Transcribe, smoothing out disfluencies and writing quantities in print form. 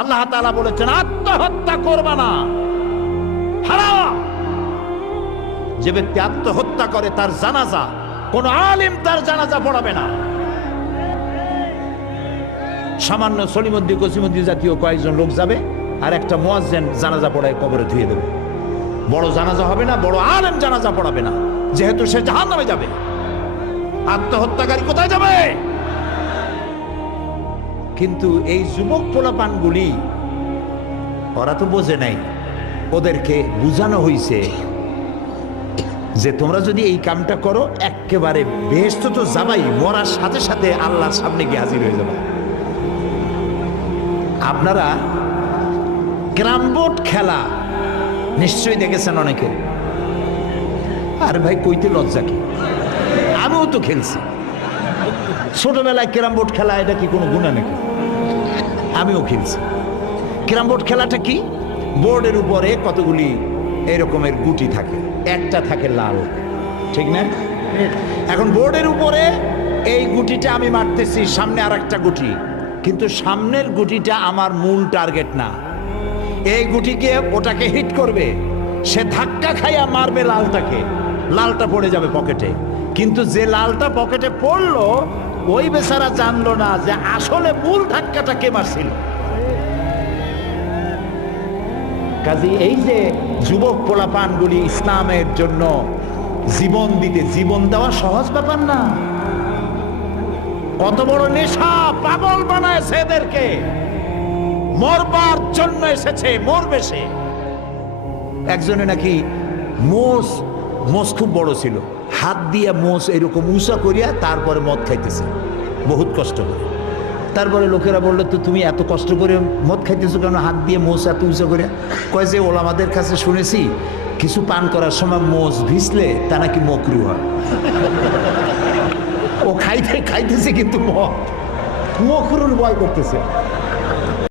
আল্লাহ তাআলা বলেছেন আত্মহত্যা করবা না, হারাম। যে ব্যক্তি আত্মহত্যা করে তার জানাজা কোন আলেম তার জানাজা পড়াবে না। সামান্য সলিমুদ্দি কসিমুদ্দি জাতীয় কয়েকজন লোক যাবে, আর একটা মুয়াজ্জিন জানাজা পড়ায় কবরে ধুয়ে দেবে। বড় জানাজা হবে না, বড় আলেম জানাজা পড়াবে না, যেহেতু সে জাহান্নামে যাবে। আত্মহত্যাকারী কোথায় যাবে? কিন্তু এই যুবক পোলাপানগুলি ওরা তো বোঝে নাই, ওদেরকে বুঝানো হয়েছে যে তোমরা যদি এই কামটা করো একেবারে বেহেশত তো যাবাই, মরার সাথে সাথে আল্লাহর সামনে গিয়ে হাজির হয়ে যাবে। আপনারা ক্যারাম বোর্ড খেলা নিশ্চয়ই দেখেছেন অনেকে। আর ভাই কইতে লজ্জা কি, আমিও তো খেলছি ছোটবেলায় ক্যারাম বোর্ড খেলা। এটা কি কোনো গুনাহ নাকি? আমিও খেলছি। ক্যারাম বোর্ড খেলাটা কি? বোর্ডের উপরে কতগুলি এরকমের গুটি থাকে, একটা থাকে লাল, ঠিক না? এখন বোর্ডের উপরে এই গুটিটা আমি মারতেছি, সামনে আর একটা গুটি, কিন্তু সামনের গুটিটা আমার মূল টার্গেট না। এই গুটিকে ওটাকে হিট করবে, সে ধাক্কা খাইয়া মারবে লালটাকে, লালটা পড়ে যাবে পকেটে। কিন্তু যে লালটা পকেটে পড়লো ওই বেচারা জানলো না যে আসলে মূল ধাক্কাটা কে মারছিল। কাজী এই যে যুবক পোলাপানগুলি ইসলামের জন্য জীবন দিতে, জীবন দেওয়া সহজ ব্যাপার না। কত বড় নেশা, পাগল বানায় এদেরকে। মরবার জন্য এসেছে, মরবে সে। একজনে নাকি মোষ খুব বড় ছিল, হাত দিয়ে মোষ এরকম উঁচা করিয়া তারপরে মদ খাইতেছে বহুত কষ্ট করে। তারপরে লোকেরা বললো, তো তুমি এত কষ্ট করে মদ খাইতেছো কেন, হাত দিয়ে মোষ এত উঁচা করিয়া? কয় যে ওলামাদের কাছে শুনেছি কিছু পান করার সময় মোষ ভিজলে তা নাকি মকরু হয়। ও খাইতেছে কিন্তু মকরুর ভয় করতেছে।